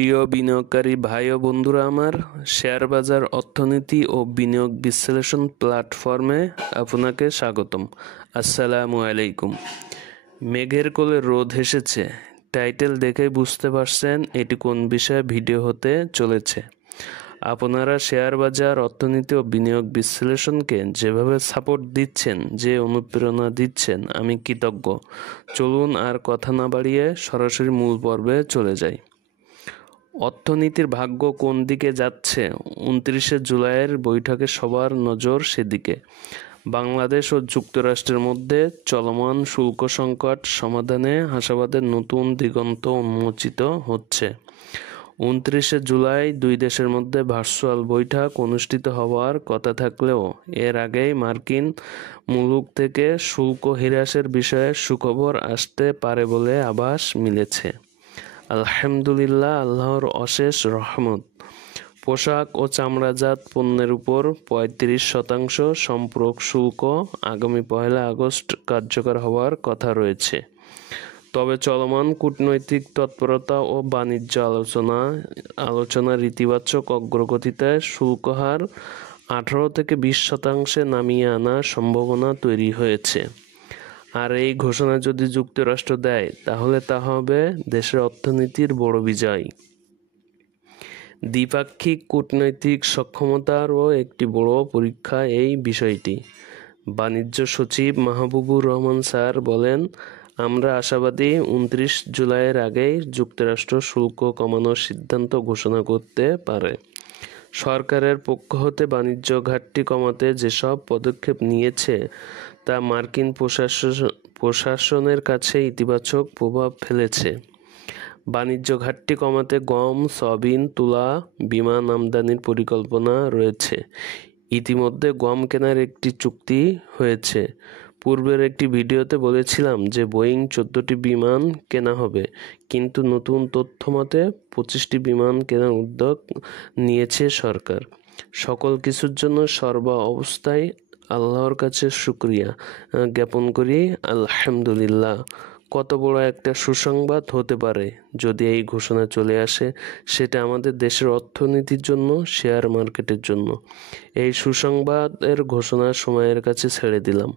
প্রিয় বিনিয়োগকারী ভাই ও বন্ধুরা, আমার শেয়ার বাজার অর্থনীতি ও বিনিয়োগ বিশ্লেষণ প্ল্যাটফর্মে আপনাকে স্বাগতম। আসসালামু আলাইকুম। মেঘের কোলে রোদ হেসেছে, টাইটেল দেখেই বুঝতে পারছেন এটি কোন বিষয়ে ভিডিও হতে চলেছে। আপনারা শেয়ার বাজার অর্থনীতি ও বিনিয়োগ বিশ্লেষণকে যেভাবে সাপোর্ট দিচ্ছেন, যে অনুপ্রেরণা দিচ্ছেন, আমি কৃতজ্ঞ। চলুন আর কথা না বাড়িয়ে সরাসরি মূল পর্বে চলে যাই। অর্থনীতির ভাগ্য কোন দিকে যাচ্ছে? 29শে জুলাইয়ের বৈঠকে সবার নজর সেদিকে। বাংলাদেশ ও যুক্তরাষ্ট্রের মধ্যে চলমান শুল্ক সংকট সমাধানে আশাবাদের নতুন দিগন্ত উন্মোচিত হচ্ছে। 29শে জুলাই দুই দেশের মধ্যে ভার্চুয়াল বৈঠক অনুষ্ঠিত হওয়ার কথা থাকলেও এর আগেই মার্কিন মুলুক থেকে শুল্ক হ্রাসের বিষয়ে সুখবর আসতে পারে বলে আভাস মিলেছে। আলহামদুলিল্লাহ, আল্লাহর অশেষ রহমত। পোশাক ও চামড়াজাত পণ্যের উপর 35% সম্পূরক শুল্ক আগামী 1 আগস্ট কার্যকর হওয়ার কথা রয়েছে। তবে চলমান কূটনৈতিক তৎপরতা ও বাণিজ্য আলোচনার ইতিবাচক অগ্রগতিতে শুল্ক হার 18 থেকে 20% নামিয়ে আনার সম্ভাবনা তৈরি হয়েছে। আর এই ঘোষণা যদি যুক্তরাষ্ট্র দেয়, তাহলে তা হবে দেশের অর্থনীতির বড় বিজয়। দ্বিপাক্ষিক কূটনৈতিক সক্ষমতারও একটি বড় পরীক্ষা এই বিষয়টি। বাণিজ্য সচিব মাহবুবুর রহমান স্যার বলেন, আমরা আশাবাদী 29 জুলাইয়ের আগেই যুক্তরাষ্ট্র শুল্ক কমানোর সিদ্ধান্ত ঘোষণা করতে পারে। সরকারের পক্ষ হতে বাণিজ্য ঘাটতি কমাতে যেসব পদক্ষেপ নিয়েছে তা মার্কিন প্রশাসনের কাছে ইতিবাচক প্রভাব ফেলেছে। বাণিজ্য ঘাটতি কমাতে গম, সয়াবিন, তুলা, বিমান আমদানির পরিকল্পনা রয়েছে। ইতিমধ্যে গম কেনার একটি চুক্তি হয়েছে। পূর্বের একটি ভিডিওতে বলেছিলাম যে বোয়িং 14টি বিমান কেনা হবে, কিন্তু নতুন তথ্য মতে 25টি বিমান কেনার উদ্যোগ নিয়েছে সরকার। সকল কিছুর জন্য সর্বা অবস্থায় আল্লাহর কাছে শুকরিয়া জ্ঞাপন করি। আলহামদুলিল্লাহ। কত বড় একটা সুসংবাদ হতে পারে যদি এই ঘোষণা চলে আসে, সেটা আমাদের দেশের অর্থনীতির জন্য, শেয়ার মার্কেটের জন্য। এই সুসংবাদের ঘোষণার সময়ের কাছে ছেড়ে দিলাম।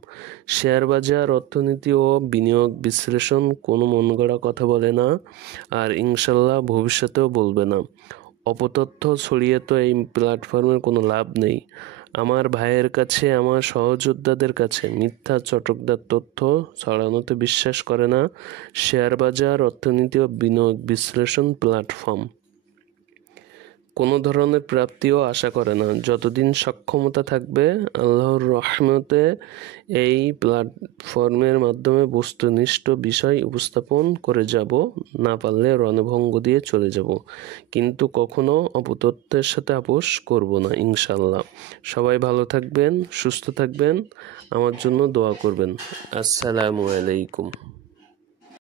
শেয়ার বাজার অর্থনীতি ও বিনিয়োগ বিশ্লেষণ কোনো মনগড়া কথা বলে না, আর ইনশাল্লাহ ভবিষ্যতেও বলবে না। অপতথ্য ছড়িয়ে তো এই প্ল্যাটফর্মের কোনো লাভ নেই। আমার ভাইয়ের কাছে, আমার সহযোদ্ধাদের কাছে মিথ্যা চটকদার তথ্য ছড়ানোতে বিশ্বাস করে না শেয়ার বাজার অর্থনীতি ও বিনিয়োগ বিশ্লেষণ প্ল্যাটফর্ম। কোনো ধরনের প্রাপ্তিও আশা করে না। যতদিন সক্ষমতা থাকবে, আল্লাহর রহমতে এই প্ল্যাটফর্মের মাধ্যমে বস্তুনিষ্ঠ বিষয় উপস্থাপন করে যাব। না পারলে রণভঙ্গ দিয়ে চলে যাব, কিন্তু কখনো অপতথ্যের সাথে আপোষ করব না, ইনশাল্লাহ। সবাই ভালো থাকবেন, সুস্থ থাকবেন, আমার জন্য দোয়া করবেন। আসসালামু আলাইকুম।